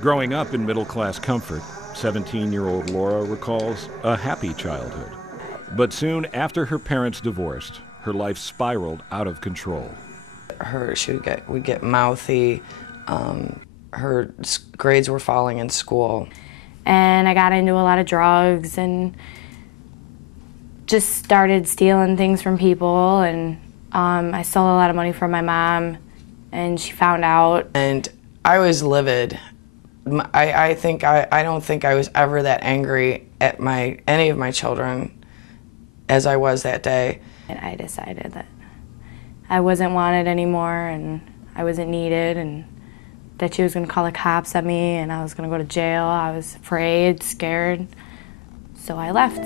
Growing up in middle-class comfort, 17-year-old Laura recalls a happy childhood. But soon after her parents divorced, her life spiraled out of control. She would get mouthy. Her grades were falling in school. And I got into a lot of drugs and just started stealing things from people. And I stole a lot of money from my mom, and she found out. And I was livid. I don't think I was ever that angry at any of my children as I was that day. And I decided that I wasn't wanted anymore, and I wasn't needed, and that she was going to call the cops on me, and I was going to go to jail. I was afraid, scared, so I left.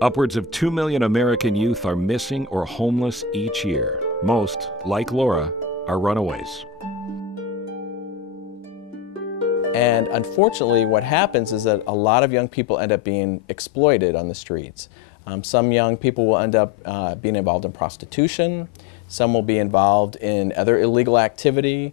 Upwards of 2 million American youth are missing or homeless each year. Most, like Laura, are runaways. And unfortunately, what happens is that a lot of young people end up being exploited on the streets. Some young people will end up being involved in prostitution. Some will be involved in other illegal activity.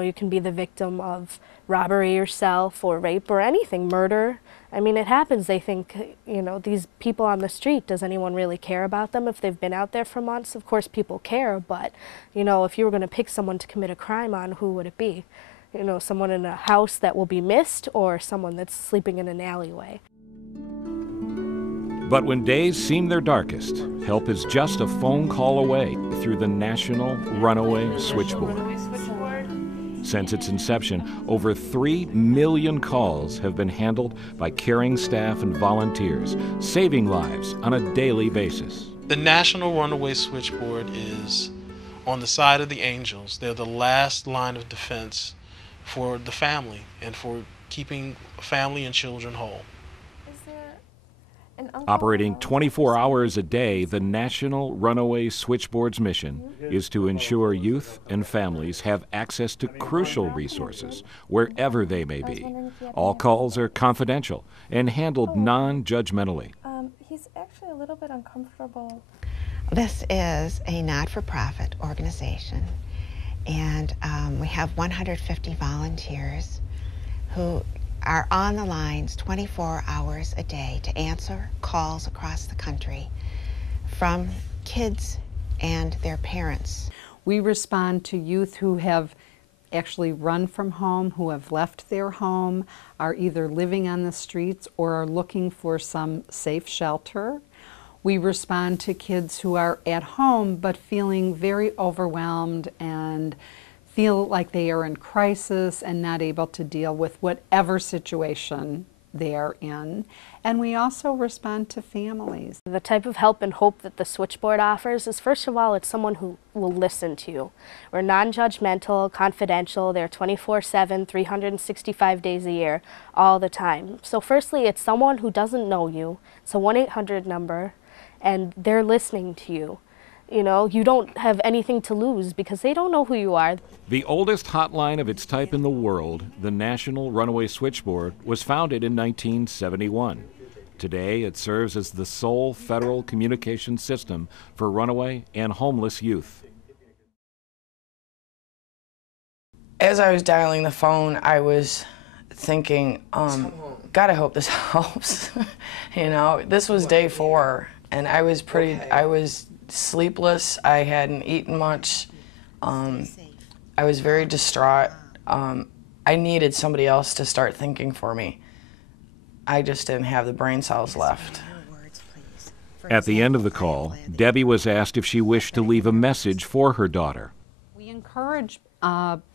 You can be the victim of robbery yourself, or rape, or anything, murder. I mean, it happens. They think, you know, these people on the street, does anyone really care about them if they've been out there for months? Of course people care, but, you know, if you were going to pick someone to commit a crime on, who would it be? You know, someone in a house that will be missed, or someone that's sleeping in an alleyway. But when days seem their darkest, help is just a phone call away through the National Runaway Switchboard. Since its inception, over 3 million calls have been handled by caring staff and volunteers, saving lives on a daily basis. The National Runaway Switchboard is on the side of the angels. They're the last line of defense for the family and for keeping family and children whole. Operating 24 hours a day, the National Runaway Switchboard's mission is to ensure youth and families have access to crucial resources wherever they may be. All calls are confidential and handled non-judgmentally. He's actually a little bit uncomfortable. This is a not-for-profit organization, and we have 150 volunteers who are on the lines 24 hours a day to answer calls across the country from kids and their parents. We respond to youth who have actually run from home, who have left their home, are either living on the streets or are looking for some safe shelter. We respond to kids who are at home but feeling very overwhelmed and feel like they are in crisis and not able to deal with whatever situation they are in. And we also respond to families. The type of help and hope that the switchboard offers is, first of all, it's someone who will listen to you. We're non-judgmental, confidential, they're 24/7, 365 days a year, all the time. So firstly, it's someone who doesn't know you. It's a 1-800 number, and they're listening to you. You know, you don't have anything to lose because they don't know who you are. The oldest hotline of its type in the world, the National Runaway Switchboard, was founded in 1971. Today, it serves as the sole federal communication system for runaway and homeless youth. As I was dialing the phone, I was thinking, God, I hope this helps. You know, this was day 4, and I was sleepless. I hadn't eaten much. I was very distraught. I needed somebody else to start thinking for me. I just didn't have the brain cells left. At the end of the call, Debbie was asked if she wished to leave a message for her daughter. We encourage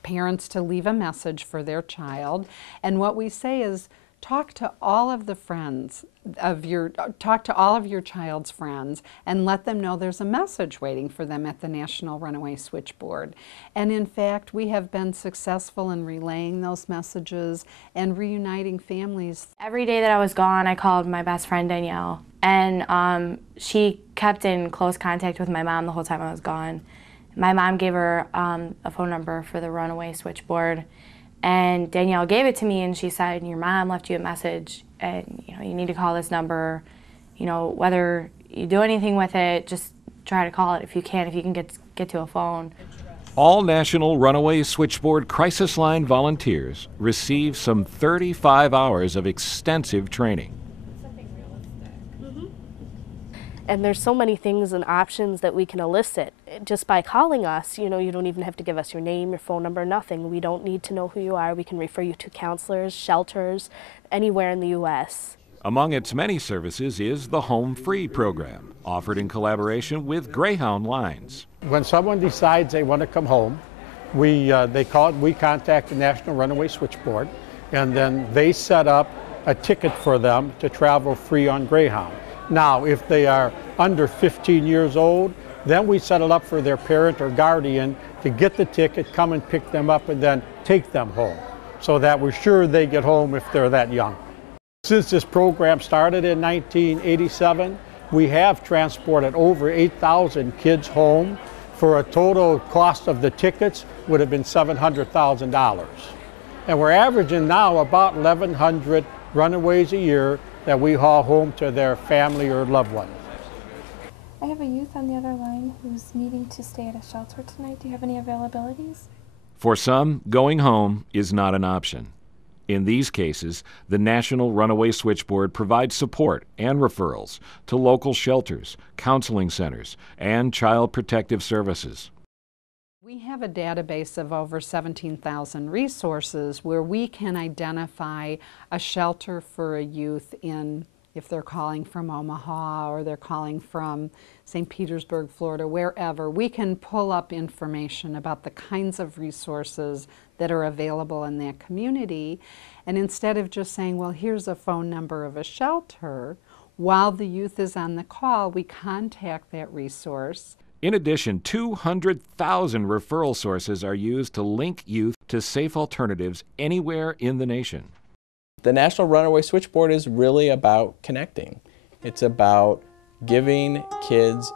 parents to leave a message for their child, and what we say is, talk to all of the friends of talk to all of your child's friends and let them know there's a message waiting for them at the National Runaway Switchboard. And in fact, we have been successful in relaying those messages and reuniting families. Every day that I was gone, I called my best friend Danielle, and she kept in close contact with my mom the whole time I was gone. My mom gave her a phone number for the Runaway Switchboard. And Danielle gave it to me, and she said, your mom left you a message, and you need to call this number. Whether you do anything with it, just try to call it if you can get to a phone. All National Runaway Switchboard Crisis Line volunteers receive some 35 hours of extensive training. And there's so many things and options that we can elicit just by calling us. You know, you don't even have to give us your name, your phone number, nothing. We don't need to know who you are. We can refer you to counselors, shelters, anywhere in the U.S. Among its many services is the Home Free program, offered in collaboration with Greyhound Lines. When someone decides they want to come home, we contact the National Runaway Switchboard, and then they set up a ticket for them to travel free on Greyhound. Now, if they are under 15 years old, then we set it up for their parent or guardian to get the ticket, come and pick them up, and then take them home, so that we're sure they get home if they're that young. Since this program started in 1987, we have transported over 8,000 kids home for a total cost of the tickets would have been $700,000. And we're averaging now about 1,100 runaways a year that we haul home to their family or loved ones. I have a youth on the other line who's needing to stay at a shelter tonight. Do you have any availabilities? For some, going home is not an option. In these cases, the National Runaway Switchboard provides support and referrals to local shelters, counseling centers, and child protective services. We have a database of over 17,000 resources where we can identify a shelter for a youth in, if they're calling from Omaha or they're calling from St. Petersburg, Florida, wherever. We can pull up information about the kinds of resources that are available in that community. And instead of just saying, well, here's a phone number of a shelter, while the youth is on the call, we contact that resource. In addition, 200,000 referral sources are used to link youth to safe alternatives anywhere in the nation. The National Runaway Switchboard is really about connecting. It's about giving kids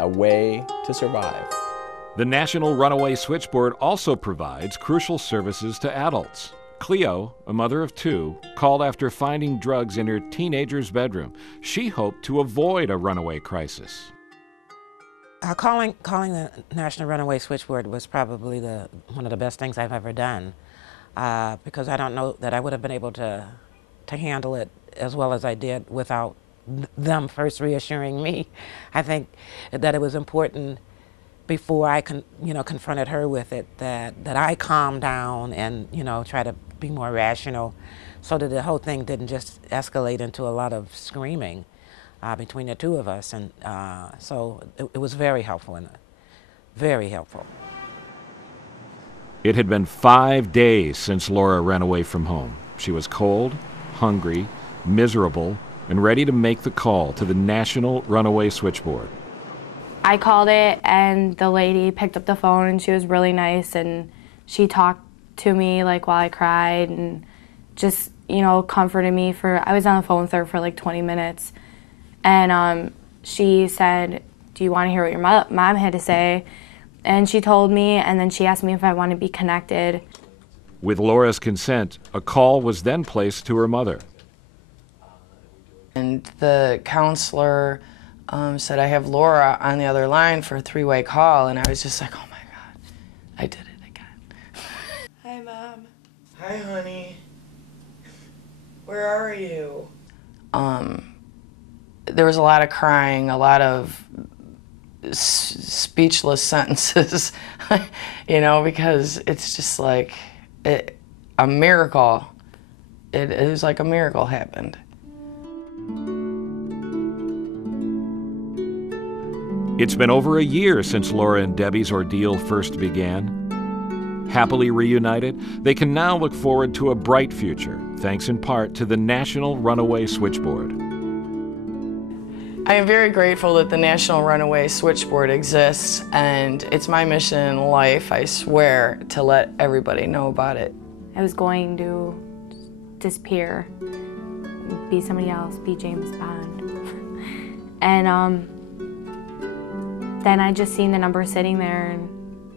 a way to survive. The National Runaway Switchboard also provides crucial services to adults. Cleo, a mother of two, called after finding drugs in her teenager's bedroom. She hoped to avoid a runaway crisis. Calling the National Runaway Switchboard was probably one of the best things I've ever done, because I don't know that I would have been able to handle it as well as I did without them first reassuring me. I think that it was important before I confronted her with it that I calmed down and try to be more rational, so that the whole thing didn't just escalate into a lot of screaming between the two of us, and so it was very helpful and very helpful. It had been 5 days since Laura ran away from home. She was cold, hungry, miserable, and ready to make the call to the National Runaway Switchboard. I called it, and the lady picked up the phone, and she was really nice, and she talked to me while I cried and just comforted me I was on the phone with her for 20 minutes. And she said, do you want to hear what your mom had to say? And she told me, and then she asked me if I want to be connected. With Laura's consent, a call was then placed to her mother. And the counselor said, I have Laura on the other line for a three-way call, and I was just like, oh my God, I did it again. Hi, Mom. Hi, honey. Where are you? There was a lot of crying, a lot of speechless sentences, because it's just like a miracle. It was like a miracle happened. It's been over a year since Laura and Debbie's ordeal first began. Happily reunited, they can now look forward to a bright future, thanks in part to the National Runaway Switchboard. I am very grateful that the National Runaway Switchboard exists, and it's my mission in life, I swear, to let everybody know about it. I was going to disappear, be somebody else, be James Bond. And then I just seen the number sitting there and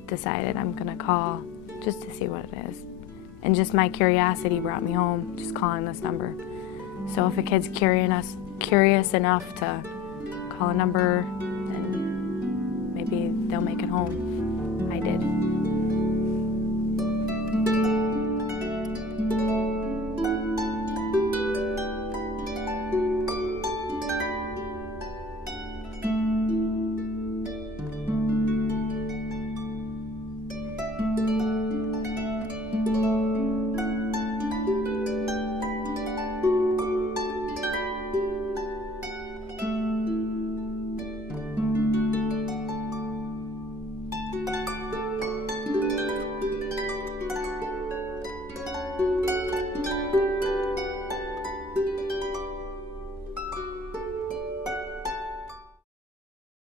decided I'm gonna call just to see what it is. And just my curiosity brought me home, just calling this number. So if a kid's curious enough to call a number, then maybe they'll make it home. I did.